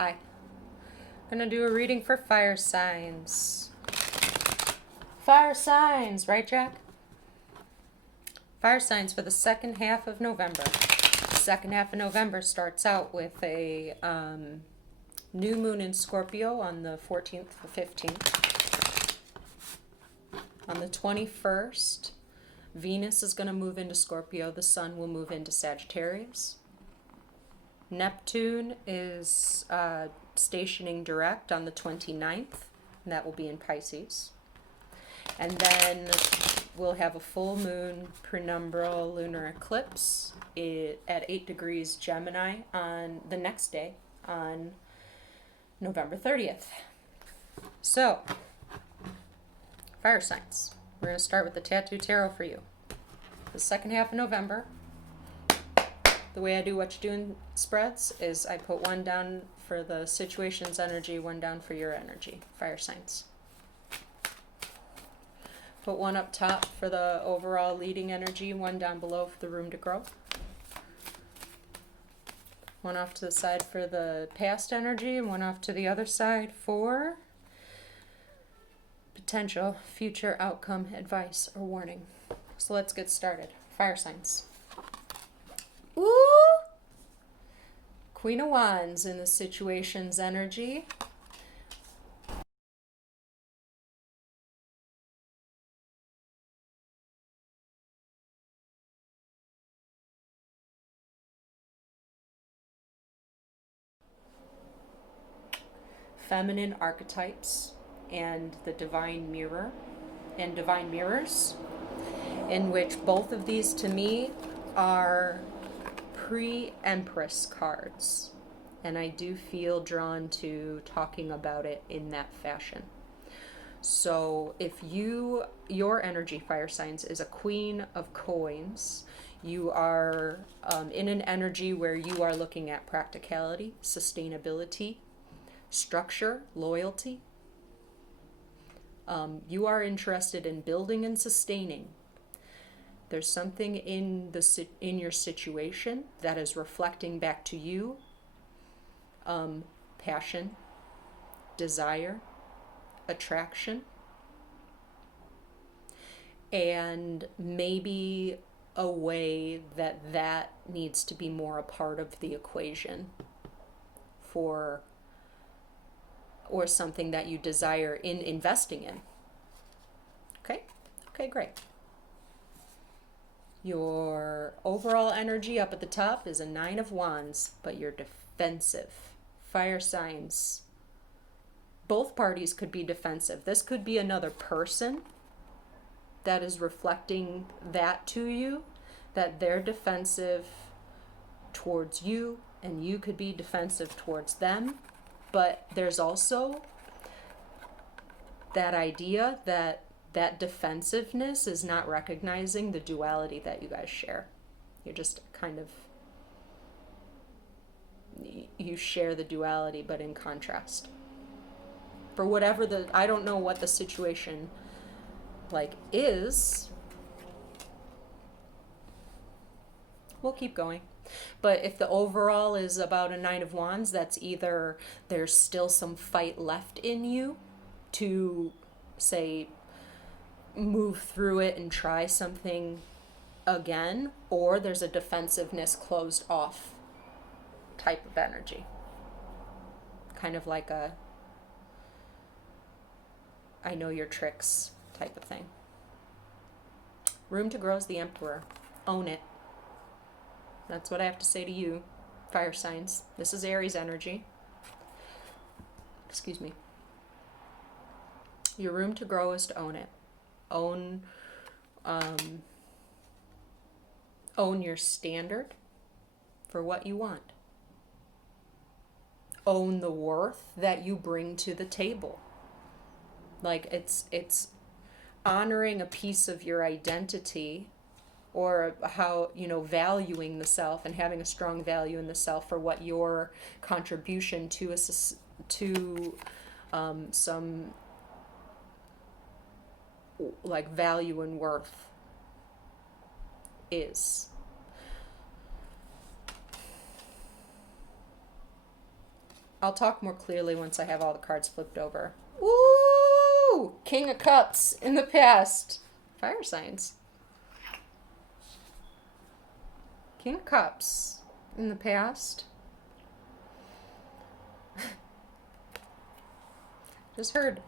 Hi. I'm going to do a reading for fire signs. Fire signs, right, Jack? Fire signs for the second half of November. The second half of November starts out with a new moon in Scorpio on the 14th to 15th. On the 21st, Venus is going to move into Scorpio. The sun will move into Sagittarius. Neptune is stationing direct on the 29th, and that will be in Pisces. And then we'll have a full moon penumbral lunar eclipse at 8 degrees Gemini on the next day on November 30th. So, fire signs. We're going to start with the Tattoo Tarot for you. The second half of November, the way I do Whatchadoin spreads is I put one down for the situation's energy, one down for your energy, fire signs. Put one up top for the overall leading energy, one down below for the room to grow. One off to the side for the past energy, and one off to the other side for potential future outcome, advice, or warning. So let's get started. Fire signs. Ooh! Queen of Wands in the situation's energy. Feminine archetypes and the divine mirror and divine mirrors, in which both of these to me are pre-Empress cards, and I do feel drawn to talking about it in that fashion. So if your energy, fire signs, is a Queen of Coins, you are in an energy where you are looking at practicality, sustainability, structure, loyalty. You are interested in building and sustaining. There's something in your situation that is reflecting back to you. Passion, desire, attraction, and maybe a way that needs to be more a part of the equation or something that you desire in investing in. Okay, great. Your overall energy up at the top is a 9 of Wands, but you're defensive. Fire signs. Both parties could be defensive. This could be another person that is reflecting that to you, that they're defensive towards you, and you could be defensive towards them. But there's also that idea that defensiveness is not recognizing the duality that you guys share. You're just kind of, you share the duality, but in contrast. For whatever I don't know what the situation is. We'll keep going. But if the overall is about a 9 of Wands, that's either there's still some fight left in you to, say, move through it and try something again, or there's a defensiveness closed off type of energy. Kind of like a I know your tricks type of thing. Room to grow is the Emperor. Own it. That's what I have to say to you, fire signs. This is Aries energy. Excuse me. Your room to grow is to own it. Own your standard for what you want. Own the worth that you bring to the table. It's honoring a piece of your identity, or how, valuing the self and having a strong value in the self for what your contribution to some value and worth is. I'll talk more clearly once I have all the cards flipped over. Ooh! King of Cups in the past. Fire signs. King of Cups in the past. Just heard.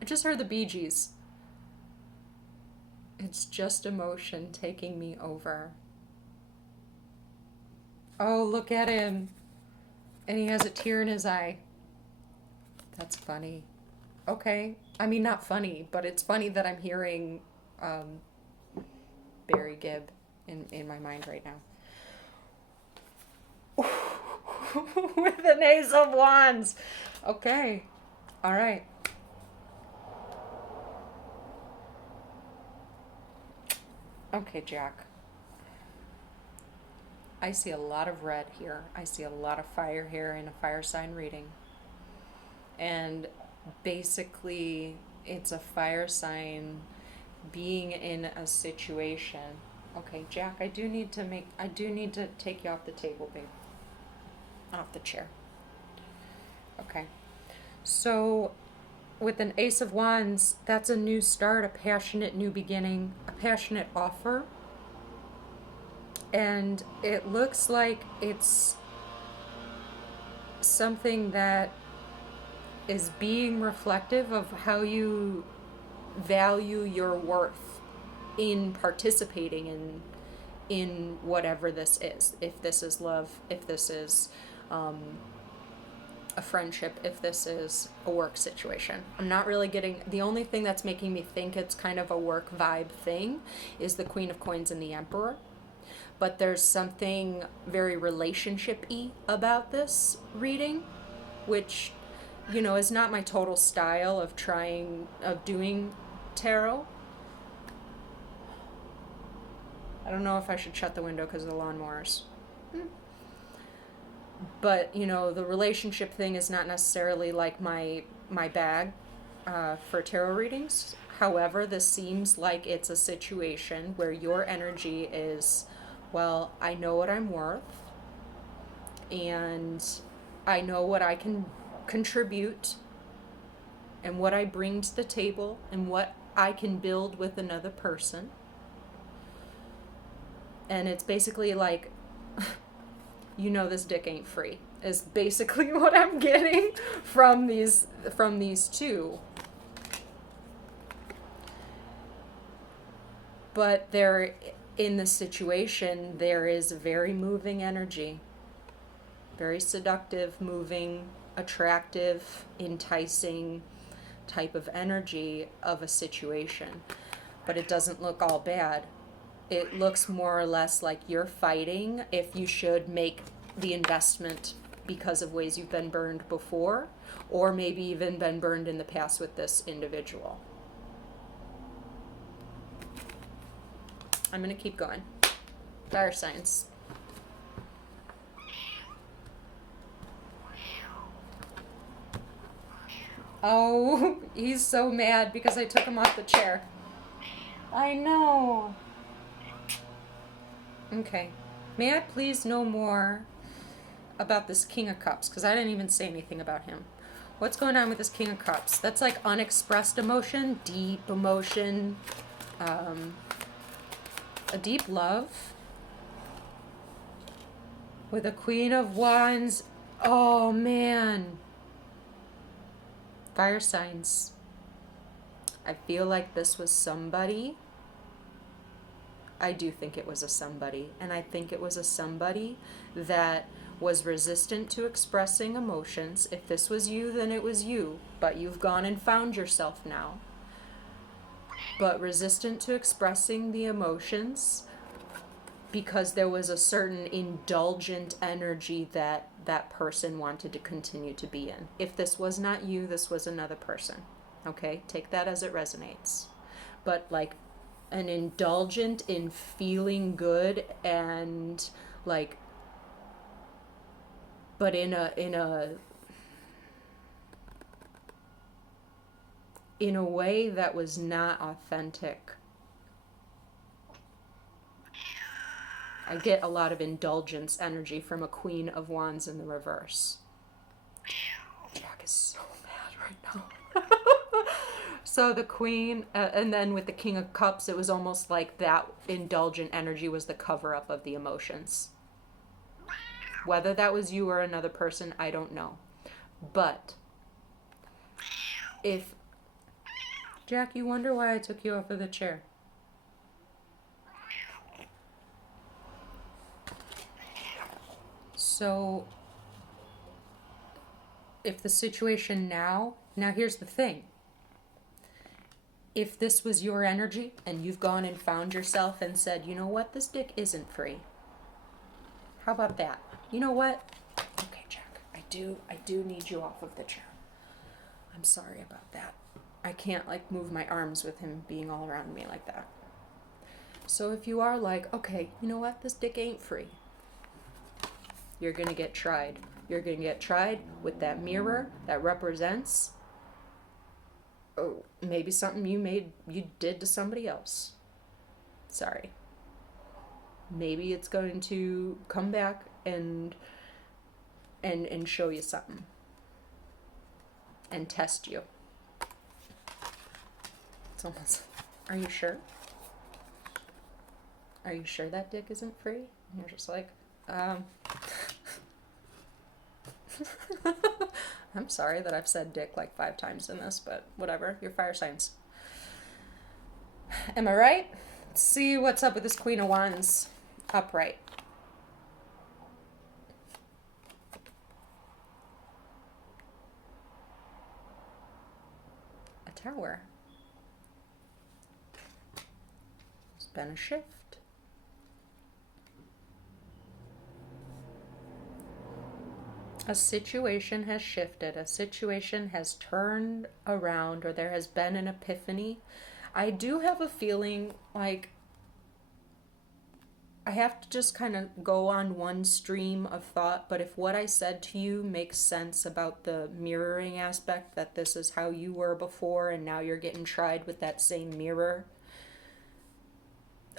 I just heard the Bee Gees. It's just emotion taking me over. Oh, look at him. And he has a tear in his eye. That's funny. Okay. I mean, not funny, but it's funny that I'm hearing Barry Gibb in my mind right now. With an Ace of Wands. Okay. All right. Okay, Jack. I see a lot of red here. I see a lot of fire here in a fire sign reading. And basically, it's a fire sign being in a situation. Okay, Jack, I do need to take you off the table, babe. Off the chair. Okay. So, with an Ace of Wands, that's a new start, a passionate new beginning, a passionate offer. And it looks like it's something that is being reflective of how you value your worth in participating in whatever this is. If this is love, if this is a friendship, if this is a work situation. I'm not really getting, the only thing that's making me think it's kind of a work vibe thing is the Queen of Coins and the Emperor. But there's something very relationship-y about this reading, which, you know, is not my total style of doing tarot. I don't know if I should shut the window because of the lawnmowers. But, you know, the relationship thing is not necessarily like my bag for tarot readings. However, this seems like it's a situation where your energy is, well, I know what I'm worth, and I know what I can contribute, and what I bring to the table, and what I can build with another person. And it's basically like, you know, this dick ain't free, is basically what I'm getting from these two. But they're in the situation, there is a very moving energy, very seductive, moving, attractive, enticing type of energy of a situation. But it doesn't look all bad. It looks more or less like you're fighting if you should make the investment because of ways you've been burned before, or maybe even been burned in the past with this individual. I'm going to keep going. Fire signs. Oh, he's so mad because I took him off the chair. I know. Okay. May I please know more about this King of Cups? Because I didn't even say anything about him. What's going on with this King of Cups? That's like unexpressed emotion, deep emotion, a deep love. With a Queen of Wands. Oh, man. Fire signs. I feel like this was somebody. I do think it was a somebody. And I think it was a somebody that was resistant to expressing emotions. If this was you, then it was you. But you've gone and found yourself now. But resistant to expressing the emotions because there was a certain indulgent energy that that person wanted to continue to be in. If this was not you, this was another person. Okay? Take that as it resonates. But like an indulgent in feeling good and like, but in a way that was not authentic. I get a lot of indulgence energy from a Queen of Wands in the reverse. Jack is so mad right now. So the Queen, and then with the King of Cups, it was almost like that indulgent energy was the cover-up of the emotions. Whether that was you or another person, I don't know. But if... Jack, you wonder why I took you off of the chair. So, if the situation now here's the thing. If this was your energy and you've gone and found yourself and said, you know what, this dick isn't free. How about that? You know what? Okay, Jack, I do need you off of the chair. I'm sorry about that. I can't like move my arms with him being all around me like that. So if you are like, okay, you know what, this dick ain't free. You're gonna get tried. You're gonna get tried with that mirror that represents maybe something you did to somebody else. Sorry. Maybe it's going to come back and show you something. And test you. It's almost, are you sure? Are you sure that dick isn't free? And you're just like, I'm sorry that I've said dick like 5 times in this, but whatever. You're fire signs. Am I right? Let's see what's up with this Queen of Wands upright. A Tower. There's been a shift. A situation has shifted. A situation has turned around, or there has been an epiphany. I do have a feeling like I have to just kind of go on one stream of thought, but if what I said to you makes sense about the mirroring aspect, that this is how you were before and now you're getting tried with that same mirror,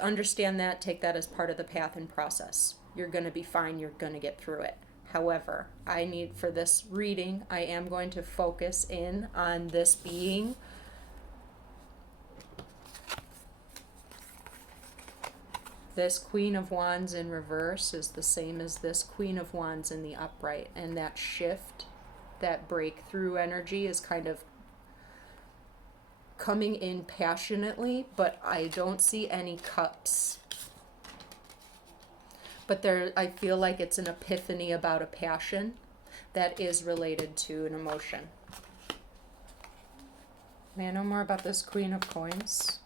understand that, take that as part of the path and process. You're going to be fine. You're going to get through it. However, I need, for this reading, I am going to focus in on this being this Queen of Wands in reverse is the same as this Queen of Wands in the upright. And that shift, that breakthrough energy is kind of coming in passionately, but I don't see any cups. But there, I feel like it's an epiphany about a passion that is related to an emotion. May I know more about this Queen of Coins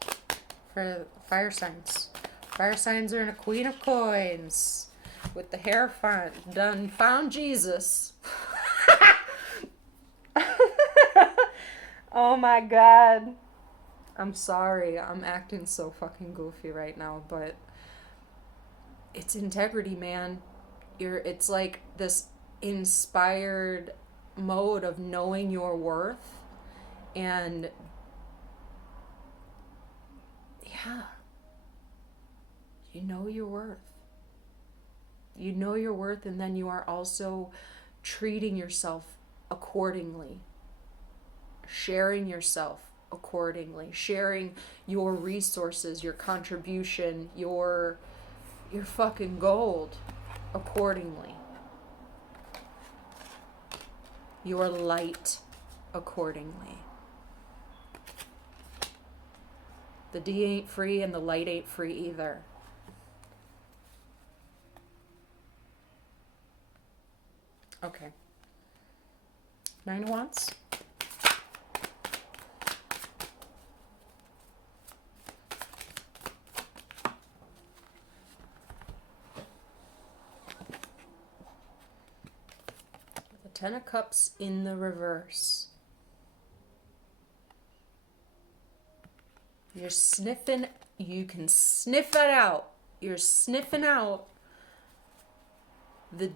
for fire signs? Fire signs are in a Queen of Coins with the hair done found Jesus. Oh my God. I'm sorry. I'm acting so fucking goofy right now, but it's integrity, man. It's like this inspired mode of knowing your worth, and yeah, you know your worth. You know your worth, and then you are also treating yourself accordingly, sharing yourself accordingly, sharing your resources, your contribution, your fucking gold accordingly. Your light accordingly. The D ain't free and the light ain't free either. Okay. 9 of Wands. Ten of Cups in the reverse. You're sniffing, you can sniff it out. You're sniffing out the,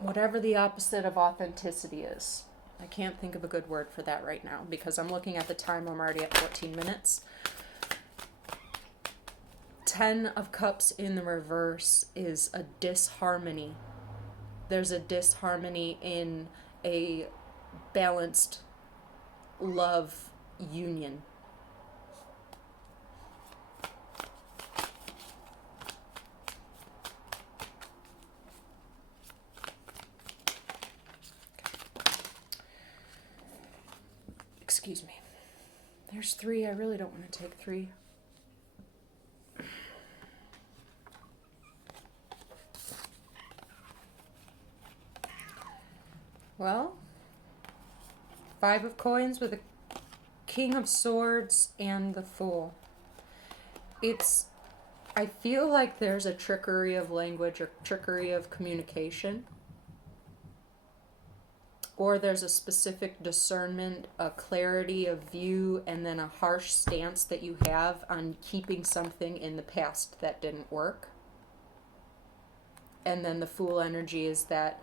whatever the opposite of authenticity is. I can't think of a good word for that right now because I'm looking at the time. I'm already at 14 minutes. Ten of Cups in the reverse is a disharmony. There's a disharmony in a balanced love union. Excuse me. There's three. I really don't want to take three. Well, Five of Coins with a King of Swords and the Fool. I feel like there's a trickery of language or trickery of communication. Or there's a specific discernment, a clarity of view, and then a harsh stance that you have on keeping something in the past that didn't work. And then the Fool energy is that,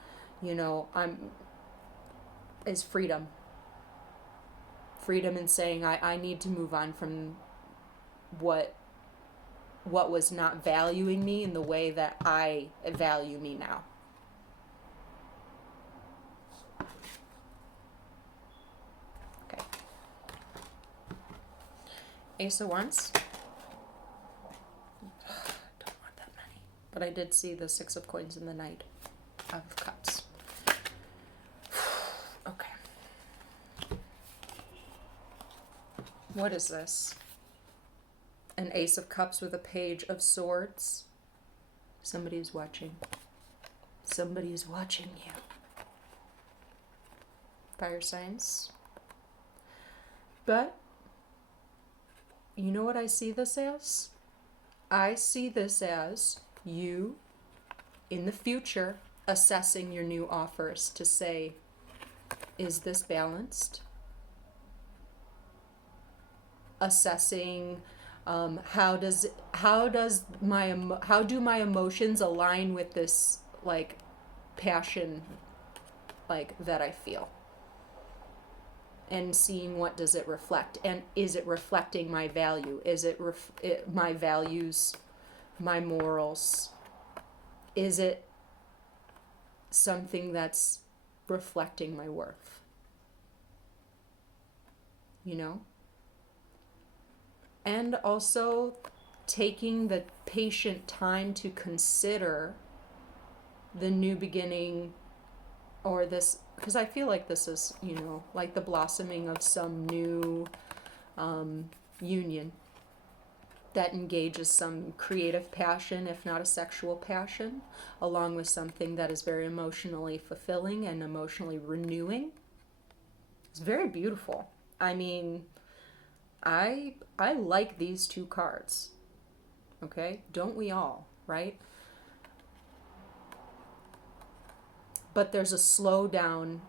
is freedom. Freedom in saying, I need to move on from what was not valuing me in the way that I value me now. Okay. Ace of Wands. Don't want that many. But I did see the Six of Coins and the Knight of Cups. Okay. What is this? An Ace of Cups with a Page of Swords. Somebody's watching. Somebody's watching you. Fire signs. But, you know what I see this as? I see this as you, in the future, assessing your new offers to say, is this balanced? Assessing how do my emotions align with this passion that I feel, and seeing what does it reflect, and is it reflecting my value? Is it my values, my morals? Is it something that's reflecting my worth? And also taking the patient time to consider the new beginning, or this, because I feel like this is, like the blossoming of some new union that engages some creative passion, if not a sexual passion, along with something that is very emotionally fulfilling and emotionally renewing. It's very beautiful. I mean, I like these two cards. Okay? Don't we all, right? But there's a slowdown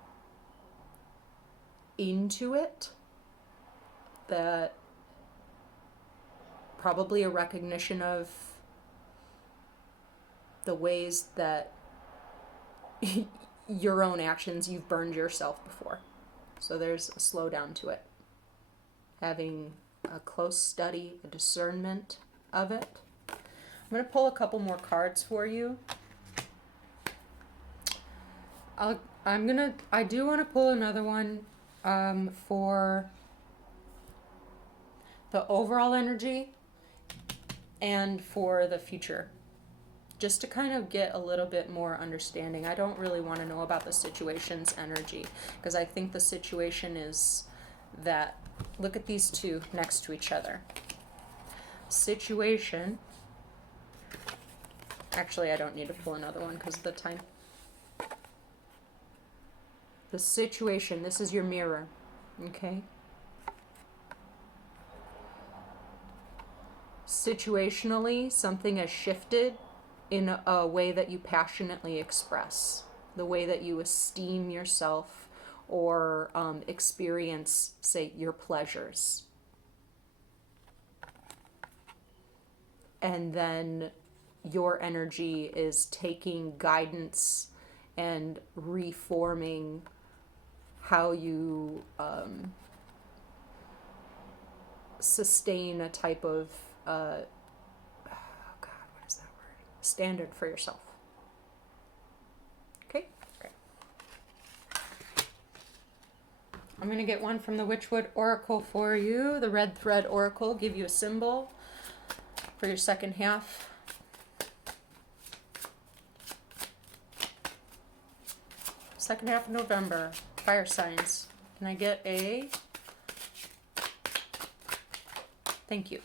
into it that probably a recognition of the ways that your own actions, you've burned yourself before. So there's a slowdown to it. Having a close study, a discernment of it. I'm going to pull a couple more cards for you. I do want to pull another one for the overall energy and for the future, just to kind of get a little bit more understanding. I don't really want to know about the situation's energy, because I think the situation is that, look at these two next to each other. Situation, actually I don't need to pull another one because of the time. The situation, this is your mirror, okay? Situationally, something has shifted in a way that you passionately express, the way that you esteem yourself or experience, say, your pleasures. And then your energy is taking guidance and reforming how you sustain a type of standard for yourself. Okay? Great. I'm going to get one from the Witchwood Oracle for you. The Red Thread Oracle. Give you a symbol for your second half. Second half of November. Fire signs. Can I get a... Thank you.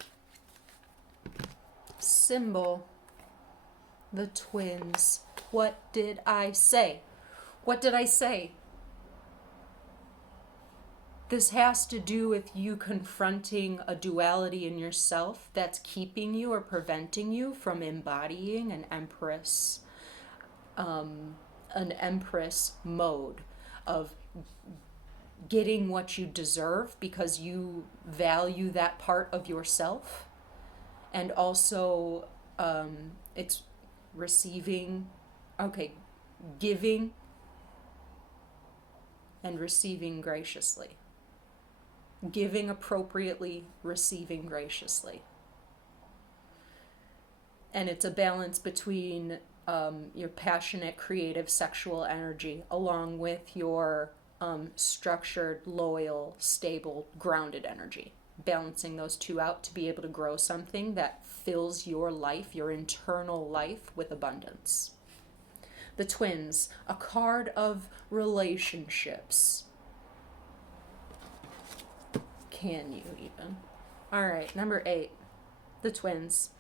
Symbol. The twins. What did I say? What did I say? This has to do with you confronting a duality in yourself that's keeping you or preventing you from embodying an empress mode of getting what you deserve because you value that part of yourself. And also it's receiving, giving and receiving graciously. Giving appropriately, receiving graciously. And it's a balance between your passionate, creative, sexual energy along with your structured, loyal, stable, grounded energy. Balancing those two out to be able to grow something that fills your life, your internal life, with abundance. The twins, a card of relationships. Can you even? All right, number 8, the twins.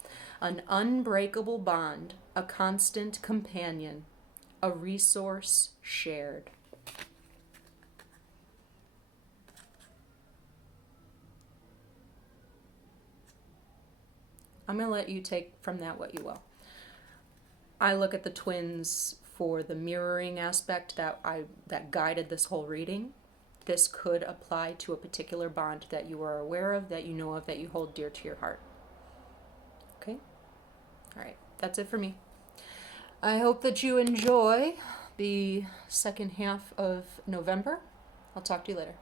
An unbreakable bond, a constant companion, a resource shared. I'm going to let you take from that what you will. I look at the twins for the mirroring aspect that guided this whole reading. This could apply to a particular bond that you are aware of, that you know of, that you hold dear to your heart. Okay? All right. That's it for me. I hope that you enjoy the second half of November. I'll talk to you later.